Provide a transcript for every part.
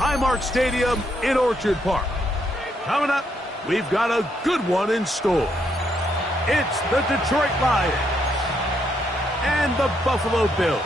Highmark Stadium in Orchard Park. Coming up, we've got a good one in store. It's the Detroit Lions and the Buffalo Bills.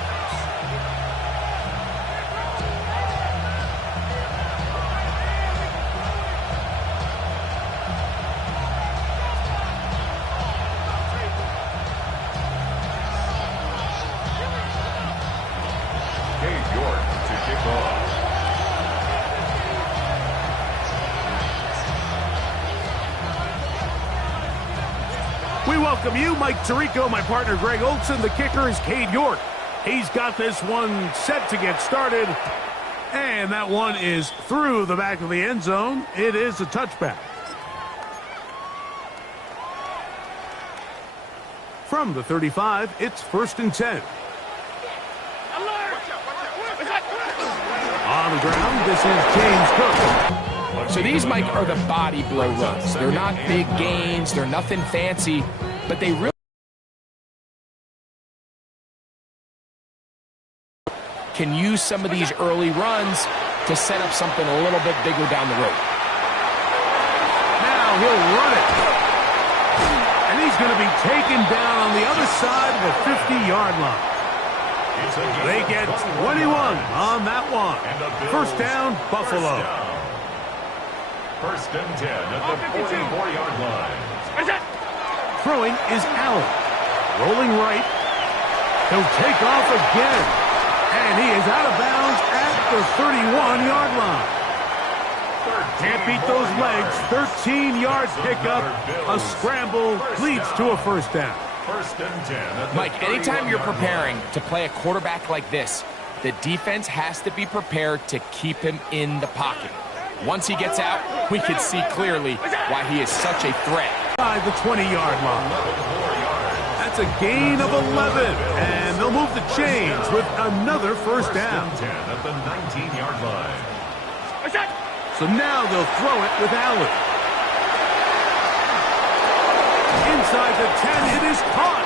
We welcome you, Mike Tirico, my partner Greg Olson. The kicker is Cade York. He's got this one set to get started, and that one is through the back of the end zone. It is a touchback. From the 35, it's 1st and 10. On the ground, this is James Cook. So these, Mike, are the body blow runs. They're not big gains. They're nothing fancy, but they really can use some of these early runs to set up something a little bit bigger down the road. Now he'll run it. And he's going to be taken down on the other side of the 50-yard line. They get 21 on that one. First down, Buffalo. 1st and 10 at the 44-yard line. Throwing is Allen. Rolling right. He'll take off again. And he is out of bounds at the 31-yard line. Can't beat those legs. 13-yard pickup. A scramble leads to a first down. 1st and 10. Mike, anytime you're preparing to play a quarterback like this, the defense has to be prepared to keep him in the pocket. Once he gets out, we can see clearly why he is such a threat. By the 20-yard line. That's a gain of 11, and they'll move the chains with another first down. 10 at the 19-yard line. So now they'll throw it with Allen. Inside the 10, it is caught.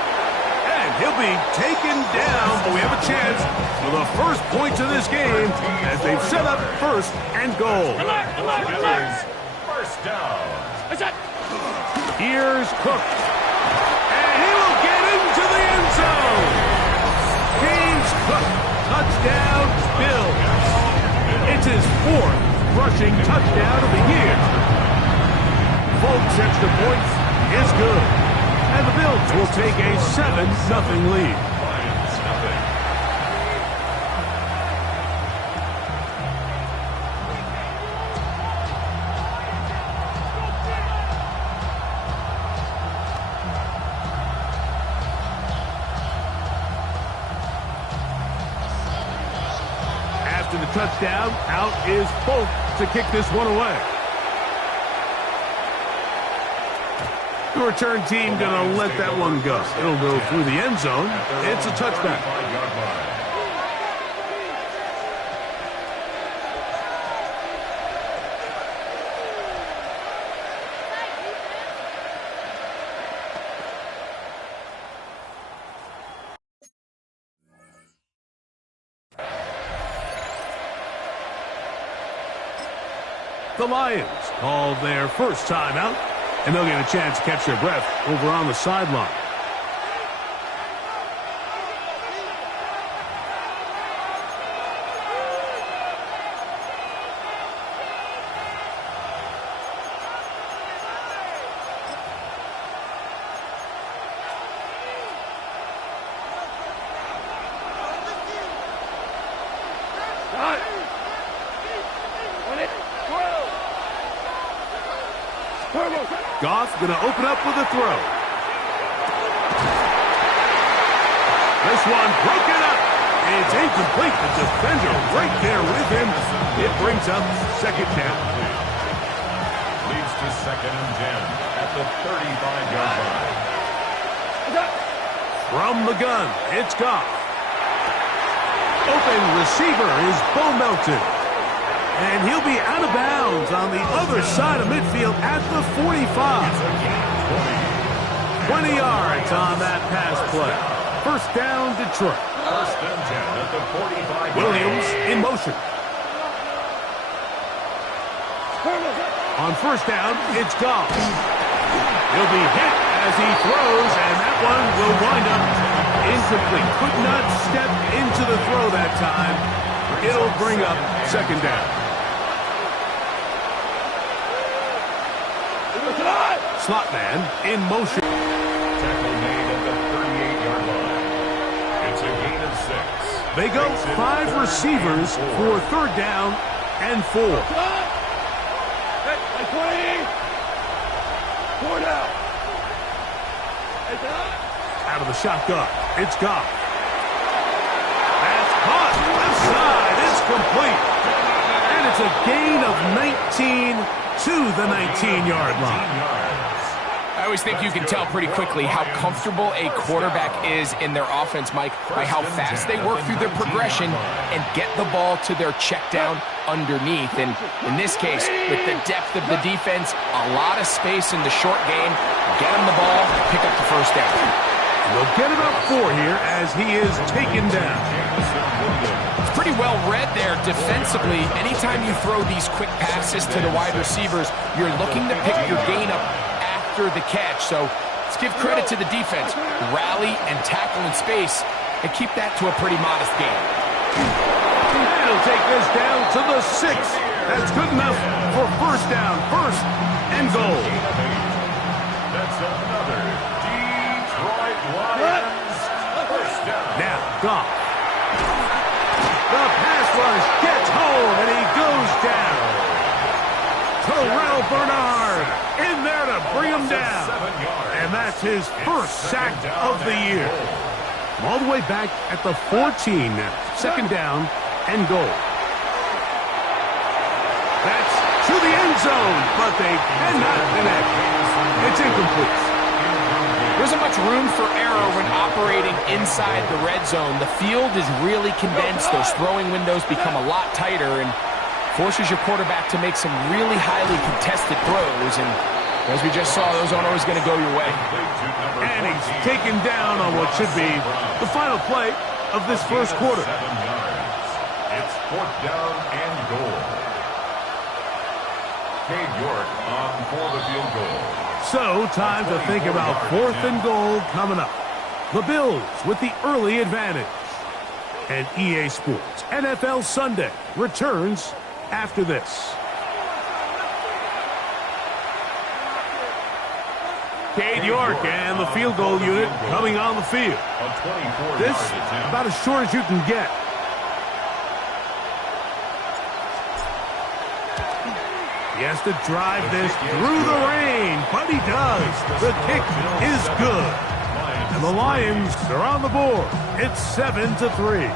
And he'll be taken down, but we have a chance for the first points of this game as they've set up 1st and goal. First down. Here's Cook. And he will get into the end zone. James Cook, touchdown, Bills. It's his 4th rushing touchdown of the year. Folks, extra points is good. And the Bills will take a 7-0 lead. After the touchdown, out is Folk to kick this one away. The return team going to let that one go. It'll go through the end zone. It's a touchback. The Lions call their first timeout, and they'll get a chance to catch their breath over on the sideline. Goff going to open up with a throw. This one broken up. It's incomplete. The defender right there with him. It brings up 2nd down. Leads to 2nd and 10 at the 35-yard line. From the gun, it's Goff. Open receiver is Bo Melton. And he'll be out of bounds on the other side of midfield at the 45. 20 yards on that pass play. First down, Detroit. 1st and 10 at the 45. Williams in motion. On first down, it's Goff. He'll be hit as he throws, and that one will wind up incomplete. Could not step into the throw that time. It'll bring up second down. Slot man in motion. Tackle made at the 38-yard line. It's a gain of 6. They go 5 receivers for third down and 4. Out of the shotgun, it's Goff. That's caught. Left side, it's complete. And it's a gain of 19 to the 19-yard line. I always think you can tell pretty quickly how comfortable a quarterback is in their offense, Mike, by how fast they work through their progression and get the ball to their check down underneath. And in this case, with the depth of the defense, a lot of space in the short game, get him the ball, pick up the first down. We'll get about 4 here as he is taken down. It's pretty well read there defensively. Anytime you throw these quick passes to the wide receivers, you're looking to pick your gain up after the catch. So let's give credit to the defense. Rally and tackle in space and keep that to a pretty modest gain. And he'll take this down to the 6. That's good enough for first down, first and goal. That's another Detroit Lions first down. Now, Goff. The pass rush gets home, and he goes down. Terrell Bernard in there to bring him down. And that's his first sack of the year. All the way back at the 14 now. Second down and goal. That's to the end zone, but they cannot connect. It's incomplete. There isn't much room for error when operating inside the red zone. The field is really condensed. Those throwing windows become a lot tighter and forces your quarterback to make some really highly contested throws. And as we just saw, those aren't always going to go your way. And he's taken down on what should be the final play of this first quarter. 7 yards. It's fourth down and goal. Cade York on for the field goal. So, time to think about fourth and goal coming up. The Bills with the early advantage. And EA Sports NFL Sunday returns after this. Cade York and the field goal unit coming on the field. This about as short as you can get. He has to drive this through the rain, but he does. The kick is good. And the Lions are on the board. It's 7-3.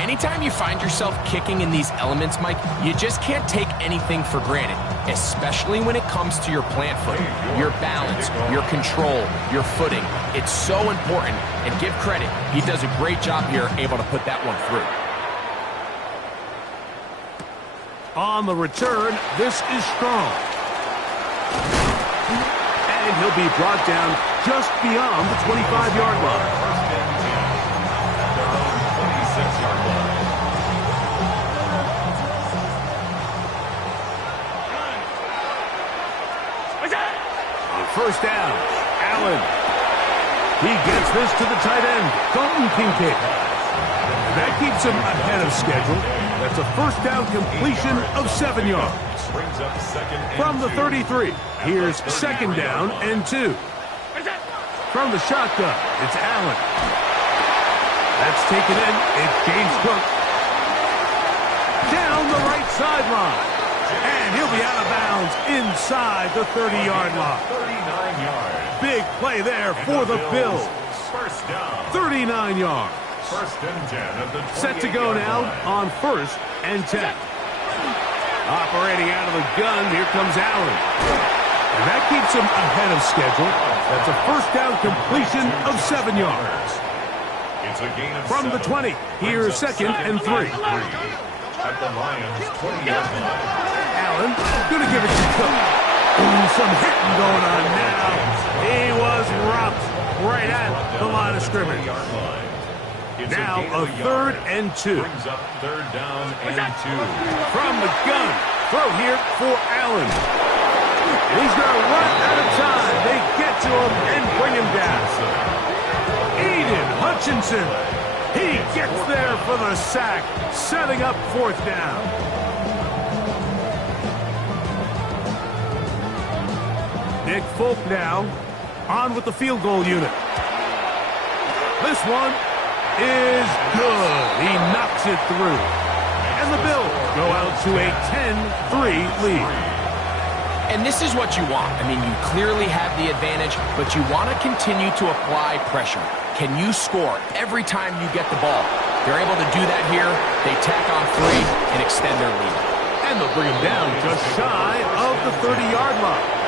Anytime you find yourself kicking in these elements, Mike, you just can't take anything for granted, especially when it comes to your plant foot, your balance, your control, your footing. It's so important, and give credit. He does a great job here, able to put that one through. On the return, this is strong. And he'll be brought down just beyond the 25-yard line. On first down, Allen. He gets this to the tight end, Dalton Kincaid. That keeps him ahead of schedule. That's a first down completion of 7 yards. From the 33, here's second down and 2. From the shotgun, it's Allen. That's taken in. It's James Cook. Down the right sideline. And he'll be out of bounds inside the 30-yard line. 39 yards. Big play there for the Bills. First down. 39 yards. First and 10 at the 28-yard Set to go now line. on first and 10. Operating out of the gun, here comes Allen. And that keeps him ahead of schedule. That's a first down completion of 7 yards. It's a gain of From the 20, here's second and 3. At the Lions' 20-yard line. Allen, gonna give it to Cook. Ooh, some hitting going on now. He was rocked right at the line of scrimmage. Now a third and 2. Brings up third down and 2. From the gun, throw here for Allen. And he's going to run out of time. They get to him and bring him down. Aiden Hutchinson. He gets there for the sack, setting up fourth down. Nick Folk now on with the field goal unit. This one is good. He knocks it through. And the Bills go out to a 10-3 lead. And this is what you want. I mean, you clearly have the advantage, but you want to continue to apply pressure. Can you score every time you get the ball? They're able to do that here. They tack on 3 and extend their lead. And they'll bring him down just shy of the 30-yard line.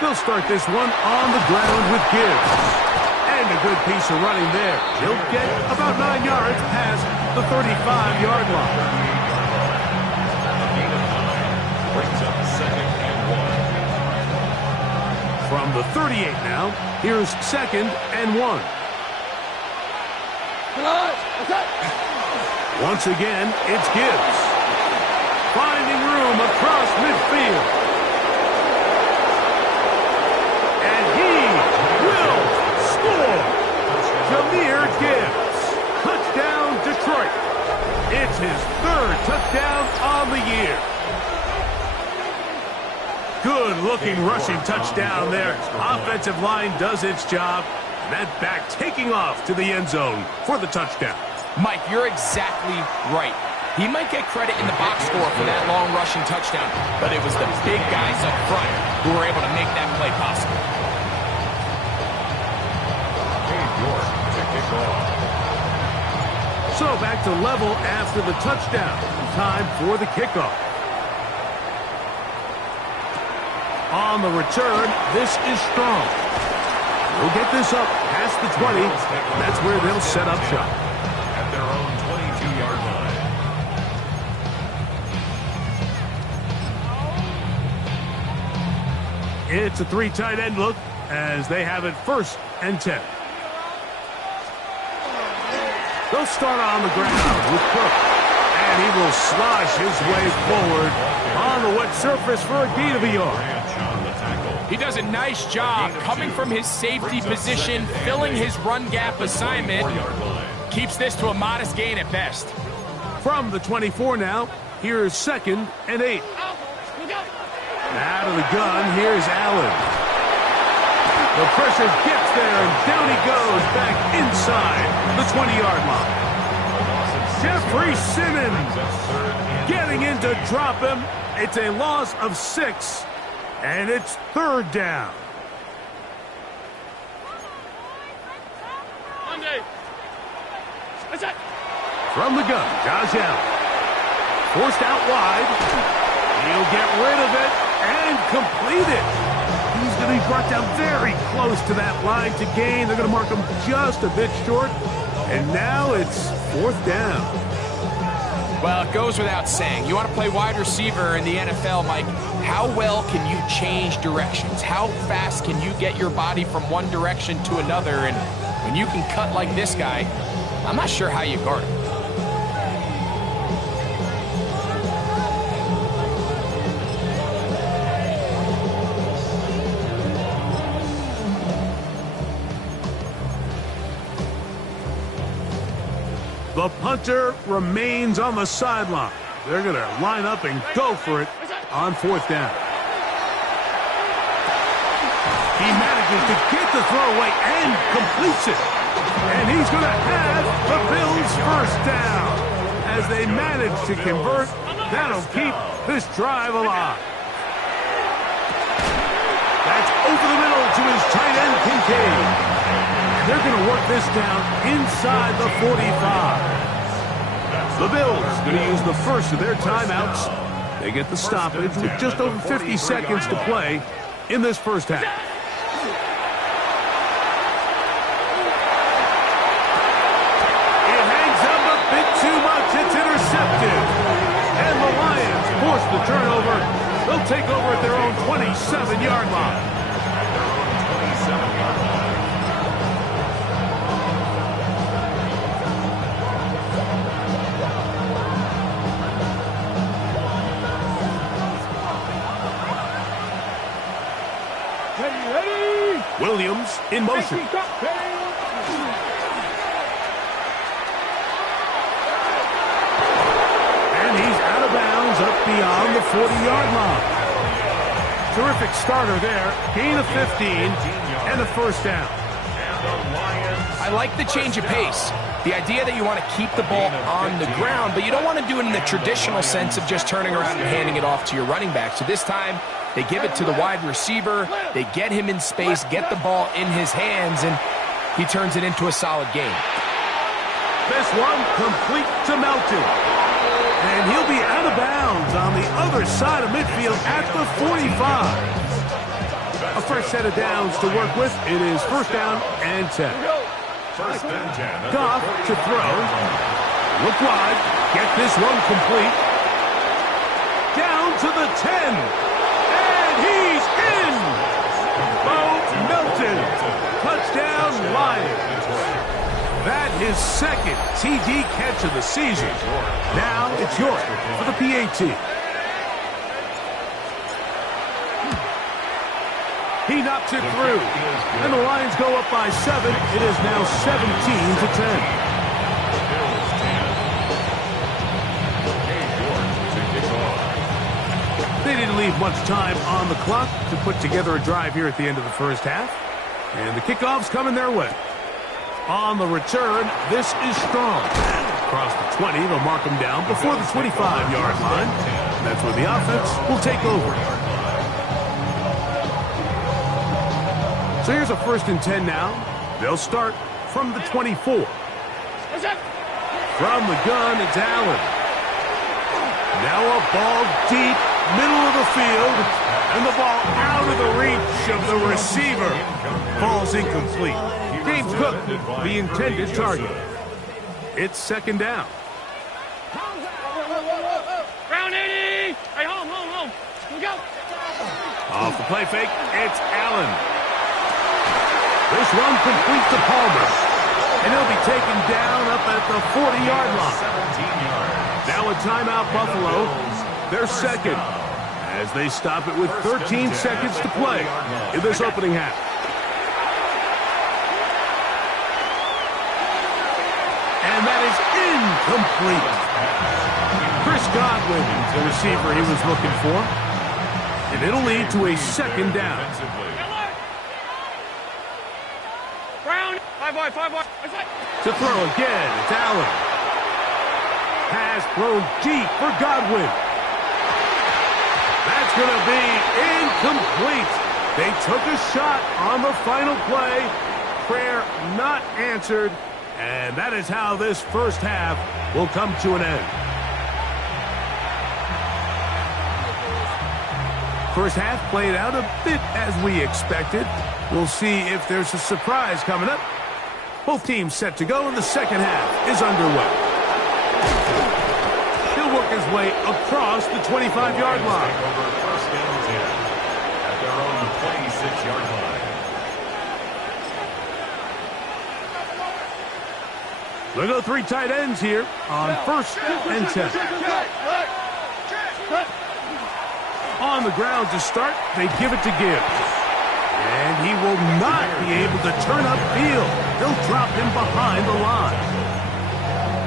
They'll start this one on the ground with Gibbs. And a good piece of running there. He'll get about 9 yards past the 35-yard line. Brings up 2nd and 1. From the 38 now, here's 2nd and 1. Once again, it's Gibbs. Finding room across midfield. Jahmyr Gibbs. Touchdown, Detroit. It's his 3rd touchdown on the year. Good-looking rushing touchdown there. Offensive line does its job. That back taking off to the end zone for the touchdown. Mike, you're exactly right. He might get credit in the box score for that long rushing touchdown, but it was the big guys up front who were able to make that play possible. So back to level after the touchdown. Time for the kickoff. On the return, this is strong. We'll get this up past the 20. That's where they'll set up shop. At their own 22-yard line. It's a 3 tight end look as they have it 1st and 10. They'll start on the ground with Cook. And he will slosh his way forward on the wet surface for a gain of a yard. He does a nice job coming from his safety position, filling his run gap assignment. Keeps this to a modest gain at best. From the 24 now, here's 2nd and 8. Out of the gun, here's Allen. The pressure gets there, and down he goes back inside the 20-yard line. Jeffrey Simmons getting in to drop him. It's a loss of 6, and it's 3rd down. From the gun, Josh Allen. Forced out wide. He'll get rid of it and complete it. He's going to be brought down very close to that line to gain. They're going to mark him just a bit short. And now it's 4th down. Well, it goes without saying. You want to play wide receiver in the NFL, Mike. How well can you change directions? How fast can you get your body from one direction to another? And when you can cut like this guy, I'm not sure how you guard him. The punter remains on the sideline. They're going to line up and go for it on 4th down. He manages to get the throwaway and completes it. And he's going to have the Bills' 1st down. As they manage to convert, that'll keep this drive alive. That's over the middle to his tight end, Kincaid. They're going to work this down inside the 45. The Bills going to use the first of their timeouts. They get the stoppage with just over 50 seconds to play in this 1st half. the turnover. They'll take over at their own 27-yard line. Williams in motion. And he's out of bounds up beyond the 40-yard line. Terrific starter there. Gain of 15 and a first down. I like the change of pace. The idea that you want to keep the ball on the ground, but you don't want to do it in the traditional sense of just turning around and handing it off to your running back. So this time, they give it to the wide receiver, they get him in space, get the ball in his hands, and he turns it into a solid game. This one complete to Melton. And he'll be out of bounds on the other side of midfield at the 45. A fresh set of downs to work with. It is first down and 10. Goff to throw. Look wide. Get this one complete. Down to the 10. He's in! Bo Melton. Touchdown, Lions. That is second TD catch of the season. Now it's York for the PAT. He knocks it through. And the Lions go up by 7. It is now 17-10. They didn't leave much time on the clock to put together a drive here at the end of the first half. And the kickoff's coming their way. On the return, this is strong. Across the 20, they'll mark them down before the 25-yard line. And that's where the offense will take over. So here's a first and 10 now. They'll start from the 24. From the gun, it's Allen. Now a ball deep. Middle of the field, and the ball out of the reach of the receiver. Ball's incomplete. James Cook, the intended target. It's second down. Round 80! Hey, home. Go. Off the play fake, it's Allen. This one complete to Palmer. And he'll be taken down up at the 40-yard line. Now a timeout, Buffalo. They're second as they stop it with 13 seconds to play in this opening half. And that is incomplete. Chris Godwin, the receiver he was looking for. And it'll lead to a second down. Brown, 5 wide. To throw again, it's Allen. Pass thrown deep for Godwin. That's going to be incomplete. They took a shot on the final play. Prayer not answered. And that is how this first half will come to an end. First half played out a bit as we expected. We'll see if there's a surprise coming up. Both teams set to go, and the second half is underway. He'll work his way across the 25-yard line. First down 10 at their own 26-yard line. They'll go 3 tight ends here on first and 10. On the ground to start, they give it to Gibbs. And he will not be able to turn upfield. They'll drop him behind the line.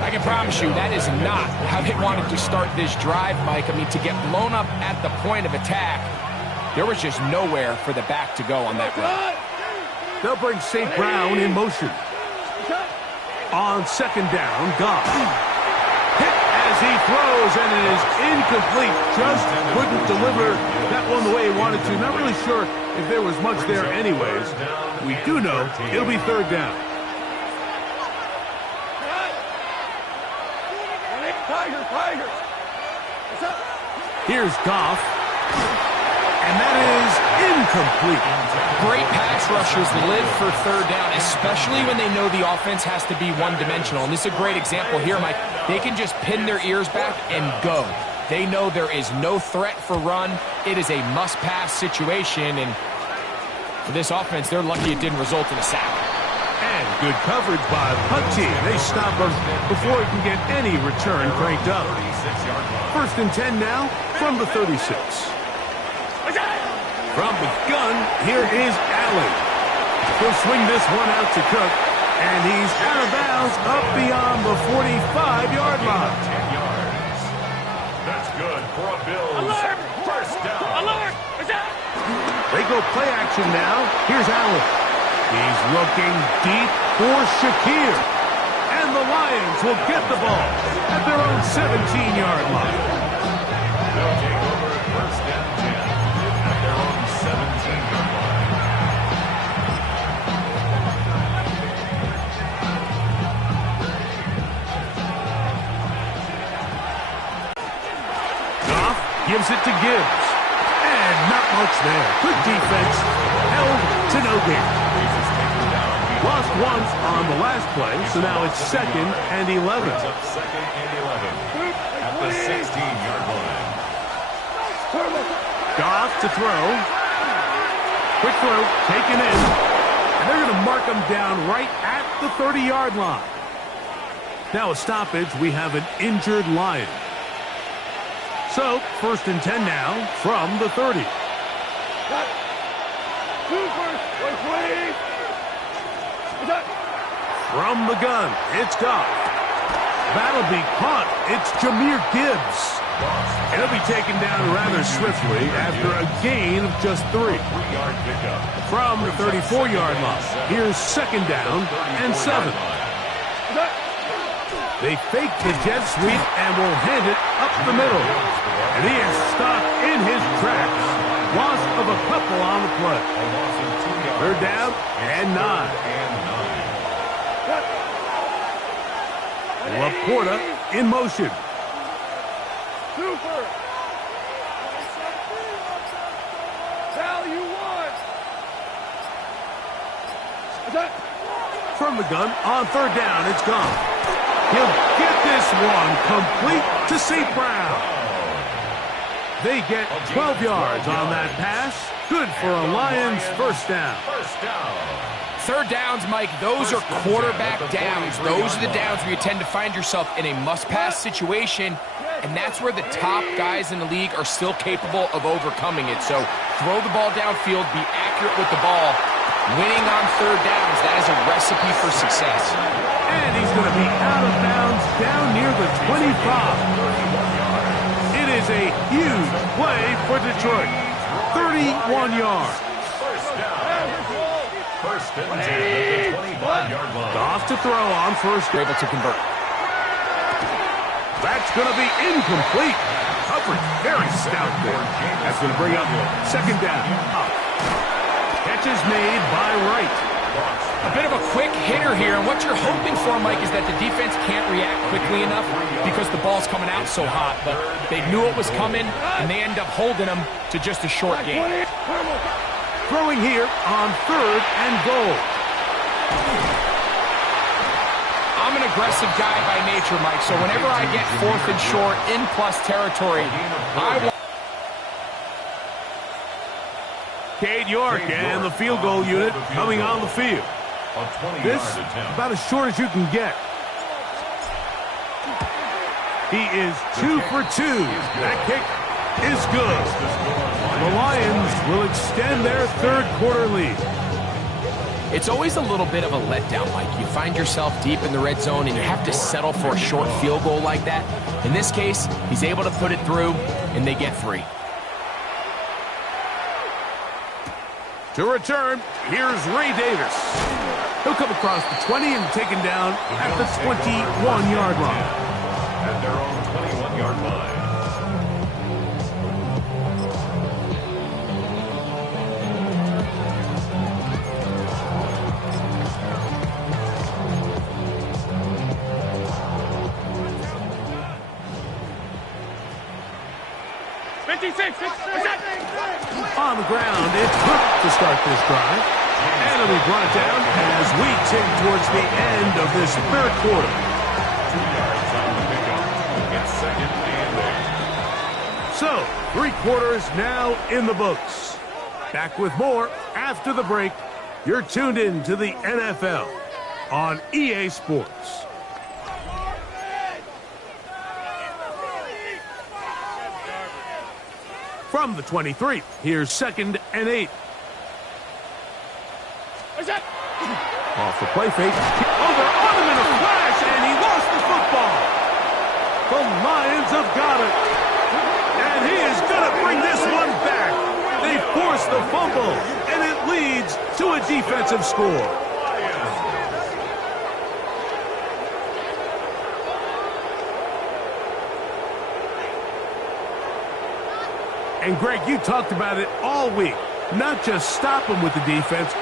I can promise you that is not how they wanted to start this drive, Mike. I mean, to get blown up at the point of attack, there was just nowhere for the back to go on that run. They'll bring St. Brown in motion. On second down, Goff. Hit as he throws, and it is incomplete. Just couldn't deliver that one the way he wanted to. Not really sure if there was much there anyways. We do know it'll be third down. Here's Goff. And that is incomplete. Great pass rushers live for third down, especially when they know the offense has to be one-dimensional. And this is a great example here, Mike. They can just pin their ears back and go. They know there is no threat for run. It is a must-pass situation, and for this offense, they're lucky it didn't result in a sack. And good coverage by the punt team. They stop him before he can get any return cranked up. 1st and 10 now from the 36. From the gun, here is Allen. He'll swing this one out to Cook, and he's out of bounds up beyond the 45-yard line. 10 yards. That's good for a Bills. Alert! First down. Alert! They go play action now. Here's Allen. He's looking deep for Shakir. And the Lions will get the ball at their own 17-yard line. They'll take over at first down 10 at their own 17-yard line. Goff gives it to Gibbs. And not much there. Good defense. Held to no gain. Lost one on the last play, so now it's 2nd and 11. Up 2nd and 11 at the 16-yard line. Goff to throw. Quick throw, taken in. And they're going to mark him down right at the 30-yard line. Now a stoppage, we have an injured Lion. So, 1st and 10 now from the 30. From the gun, it's Goff. That'll be caught. It's Jahmyr Gibbs. It'll be taken down rather swiftly after a gain of just 3. 3-yard pickup. From the 34-yard line, here's 2nd down and 7. They fake the jet sweep and will hand it up the middle. And he is stopped in his tracks. Loss of a couple on the play. 3rd down and 9. Laporta in motion. Super! Value one! From the gun, on 3rd down, it's gone. He'll get this one complete to St. Brown. They get 12 yards on that pass. Good for a Lions first down. 3rd downs, Mike, those are quarterback downs. Those are the downs where you tend to find yourself in a must-pass situation, and that's where the top guys in the league are still capable of overcoming it. So throw the ball downfield, be accurate with the ball. Winning on 3rd downs, that is a recipe for success. And he's going to be out of bounds down near the 25. It is a huge play for Detroit. 31 yards. First and 10 at the 25-yard line. Off to throw on 1st. Able to convert. That's going to be incomplete. Coverage very stout there. That's going to bring up 2nd down. Catch is made by Wright. A bit of a quick hitter here, and what you're hoping for, Mike, is that the defense can't react quickly enough because the ball's coming out so hot. But they knew it was coming, and they end up holding them to just a short gain. Throwing here on 3rd and goal. I'm an aggressive guy by nature, Mike, so whenever I get 4th and short in plus territory, I want... Cade York and the field goal unit coming on the field. This about as short as you can get. He is 2 for 2. That kick is good. The Lions will extend their 3rd quarter lead. It's always a little bit of a letdown, Mike. You find yourself deep in the red zone and you have to settle for a short field goal like that. In this case, he's able to put it through, and they get 3. To return, here's Ray Davis. He'll come across the 20 and taken down at the 21-yard line. At their own 21-yard line. On the ground, it's Cook to start this drive. And it'll be brought down as we tick towards the end of this 3rd quarter. 2 yards on the pickup. It's 2nd and 8. So, 3 quarters now in the books. Back with more after the break. You're tuned in to the NFL on EA Sports. From the 23, here's 2nd and 8. What's that? Off the play fake. Over on him in a flash, and he lost the football. The Lions have got it. And he is going to bring this one back. They force the fumble, and it leads to a defensive score. And Greg, you talked about it all week. Not just stop them with the defense,